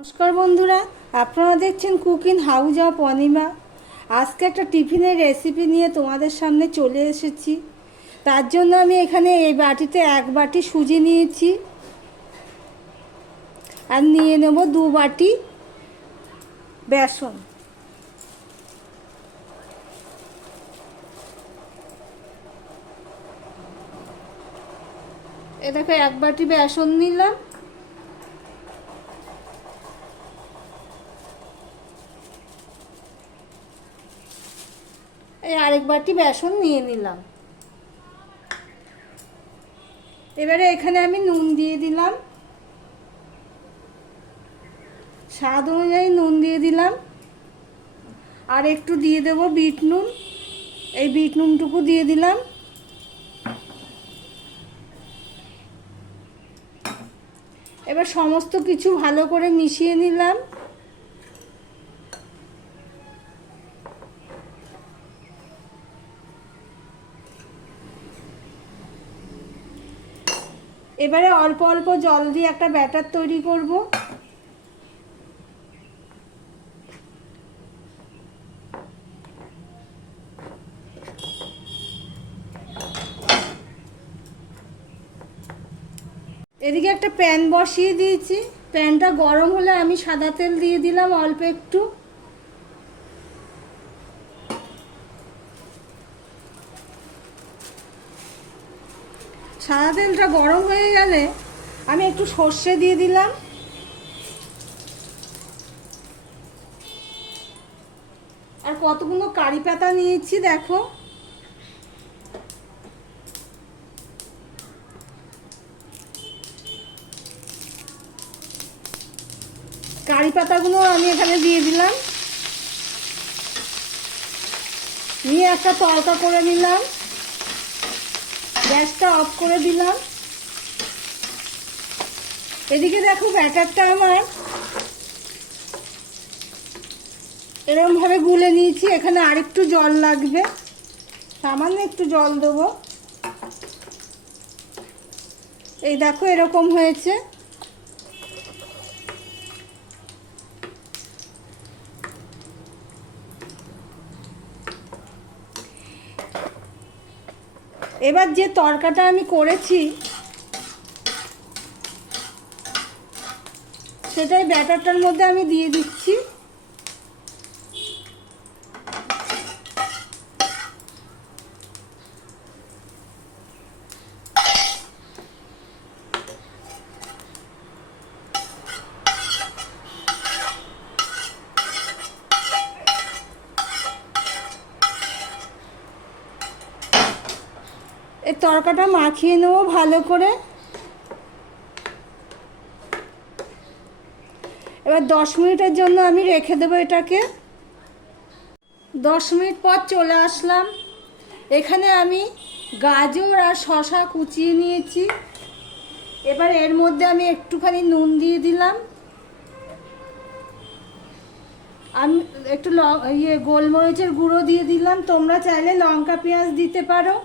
নমস্কার বন্ধুরা, আপনারা দেখছেন কুকিং হাউজ অফ অনিমা। আজকে একটা টিফিনের রেসিপি নিয়ে তোমাদের সামনে চলে এসেছি। তার জন্য আমি এখানে এই বাটিতে এক বাটি সুজি নিয়েছি আর নিয়ে নেব দু বাটি বেসন। এ দেখো, এক বাটি বেসন নিলাম। এই আরেক বাটি বেসন নিয়ে নিলাম। এবারে এখানে আমি নুন দিয়ে দিলাম। স্বাদ অনুযায়ী নুন দিয়ে দিলাম। আর একটু দিয়ে দেব বিট নুন। এই বিট নুনটুকু দিয়ে দিলাম। এবার সমস্ত কিছু ভালো করে মিশিয়ে নিলাম। এবারে অল্প অল্প জল দিয়ে একটা ব্যাটার তৈরি করব। এদিকে একটা প্যান বসিয়ে দিয়েছি। প্যানটা গরম হলে আমি সাদা তেল দিয়ে দিলাম অল্প একটু। সাদা তেলটা গরম হয়ে গেলে আমি একটু সর্ষে দিয়ে দিলাম। আর কতগুলো কারি পাতা নিয়েছি দেখো। কারি পাতাগুলো আমি এখানে দিয়ে দিলাম। নিয়ে একটা তরকা করে নিলাম। গ্যাসটা অফ করে দিলাম। এদিকে দেখো ব্যাটারটা আমার। এরকমভাবে গুলে নিয়েছি, এখানে আরেকটু জল লাগবে। সামান্য একটু জল দেবো। এই দেখো এরকম হয়েছে। এবার যে তরকাটা আমি করেছি সেটাই ব্যাটারটার মধ্যে আমি দিয়ে দিচ্ছি। এই তরকাটা মাখিয়ে নেব ভালো করে। এবার দশ মিনিটের জন্য আমি রেখে দেবো এটাকে। দশ মিনিট পর চলে আসলাম। এখানে আমি গাজর আর শশা কুচিয়ে নিয়েছি। এবার এর মধ্যে আমি একটুখানি নুন দিয়ে দিলাম। আমি একটু ল- ইয়ে গোলমরিচের গুঁড়ো দিয়ে দিলাম। তোমরা চাইলে লঙ্কা পেঁয়াজ দিতে পারো।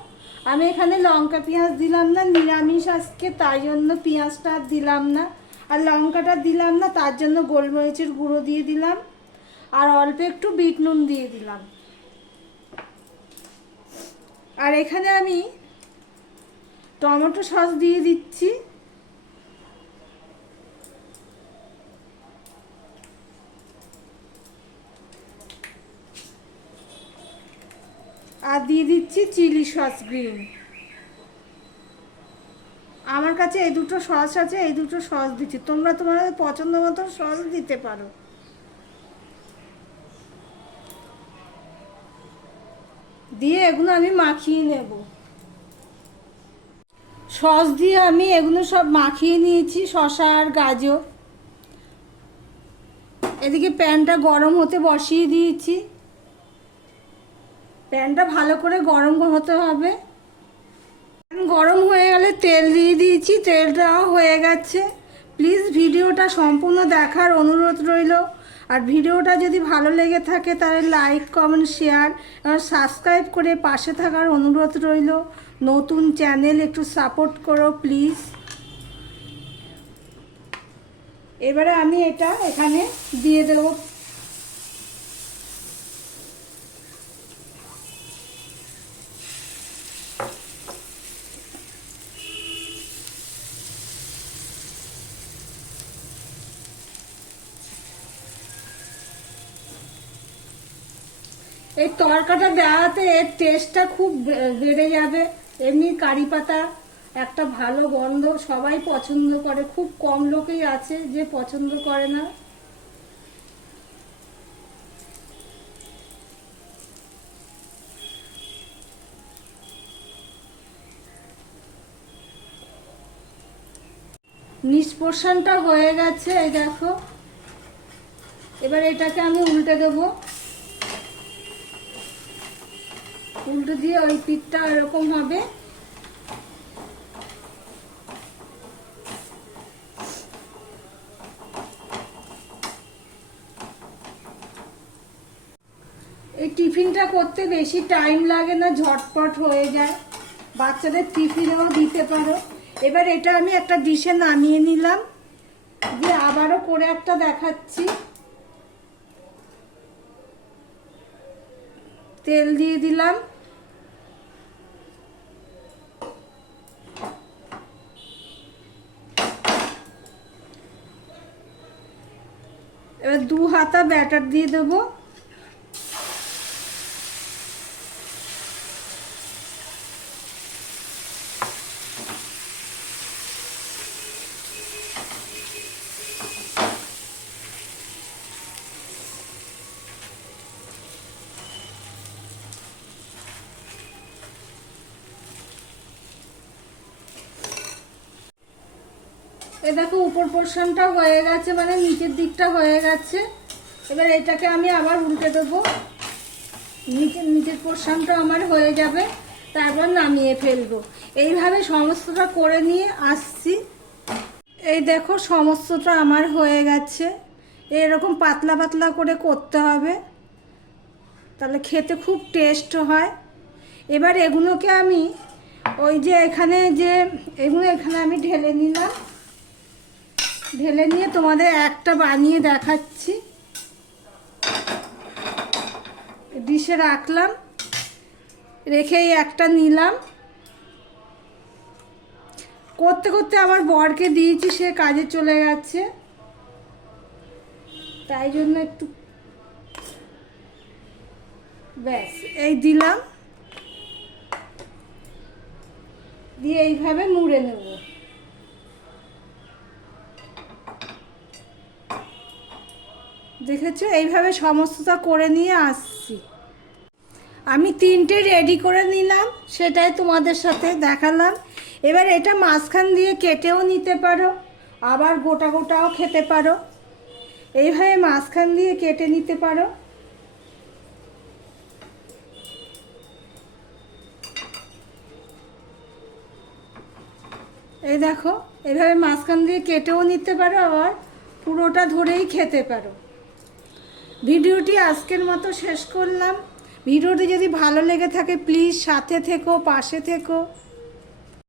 আমি এখানে লঙ্কা পেঁয়াজ দিলাম না, নিরামিষ আজকে, তাই জন্য পেঁয়াজটা আর দিলাম না। আর লঙ্কাটা দিলাম না, তার জন্য গোলমরিচের গুঁড়ো দিয়ে দিলাম। আর অল্প একটু বিট নুন দিয়ে দিলাম। আর এখানে আমি টমেটো সস দিয়ে দিচ্ছি। আর দিয়ে দিচ্ছি চিলি সস গ্রিন। আমার কাছে এই দুটো সস আছে, এই দুটো সস দিচ্ছি। তোমরা তোমাদের পছন্দ মতো সস দিতে পারো। দিয়ে এগুলো আমি মাখিয়ে নেব। সস দিয়ে আমি এগুলো সব মাখিয়ে নিয়েছি শশা আর গাজর। এদিকে প্যানটা গরম হতে বসিয়ে দিয়েছি। প্যানটা ভালো করে গরম হতে হবে। গরম হয়ে গেলে তেল দিয়ে দিয়েছি, তেলটাও হয়ে গেছে। প্লিজ ভিডিওটা সম্পূর্ণ দেখার অনুরোধ রইল। আর ভিডিওটা যদি ভালো লেগে থাকে তাহলে লাইক, কমেন্ট, শেয়ার আর সাবস্ক্রাইব করে পাশে থাকার অনুরোধ রইল। নতুন চ্যানেল একটু সাপোর্ট করো প্লিজ। এবারে আমি এটা এখানে দিয়ে দেবো। এই তরকাটা দেওয়াতে এর টেস্টটা খুব বেড়ে যাবে। এমনি কারি পাতা, একটা ভালো গন্ধ, সবাই পছন্দ করে। খুব কম লোকেই আছে যে পছন্দ করে না। পোর্শনটা হয়ে গেছে, এই দেখো। এবার এটাকে আমি উল্টে দেবো। উল্টো দিয়ে ওই পিঠটা এরকম হবে। এই টিফিনটা করতে বেশি টাইম লাগে না, ঝটপট হয়ে যায়। বাচ্চাদের টিফিনেও দিতে পারো। এবার এটা আমি একটা ডিশে নামিয়ে নিলাম। দিয়ে আবারও করে একটা দেখাচ্ছি। তেল দিয়ে দিলাম। এবার দু হাতা ব্যাটার দিয়ে দেবো। এ দেখো, উপর পোর্শনটা হয়ে গেছে মানে নিচের দিকটা হয়ে গেছে। এবার এটাকে আমি আবার উল্টে দেবো। নিচের নিচের পোর্শনটা আমার হয়ে যাবে, তারপর নামিয়ে ফেলব। এইভাবে সমস্তটা করে নিয়ে আসছি। এই দেখো, সমস্তটা আমার হয়ে গেছে। এরকম পাতলা পাতলা করে করতে হবে, তাহলে খেতে খুব টেস্ট হয়। এবার এগুলোকে আমি ওই যে এখানে যে, এগুলো এখানে আমি ঢেলে নিলাম। ঢেলে নিয়ে তোমাদের একটা বানিয়ে দেখাচ্ছি। ডিশে রাখলাম, রেখেই একটা নিলাম। করতে করতে আমার বরকে দিয়েছি, সে কাজে চলে গেছে। তাই জন্য একটু ব্যাস, এই দিলাম। দিয়ে এইভাবে মুড়ে নেব। দেখেছ? এইভাবে সমস্তটা করে নিয়ে আসছি। আমি তিনটে রেডি করে নিলাম, সেটাই তোমাদের সাথে দেখালাম। এবার এটা মাঝখান দিয়ে কেটেও নিতে পারো, আবার গোটা গোটাও খেতে পারো। এইভাবে মাঝখান দিয়ে কেটে নিতে পারো। এই দেখো, এভাবে মাঝখান দিয়ে কেটেও নিতে পারো, আবার পুরোটা ধরেই খেতে পারো। ভিডিওটি আজকের মতো শেষ করলাম। ভিডিওটি যদি ভালো লেগে থাকে প্লিজ সাথে থেকো, পাশে থেকো।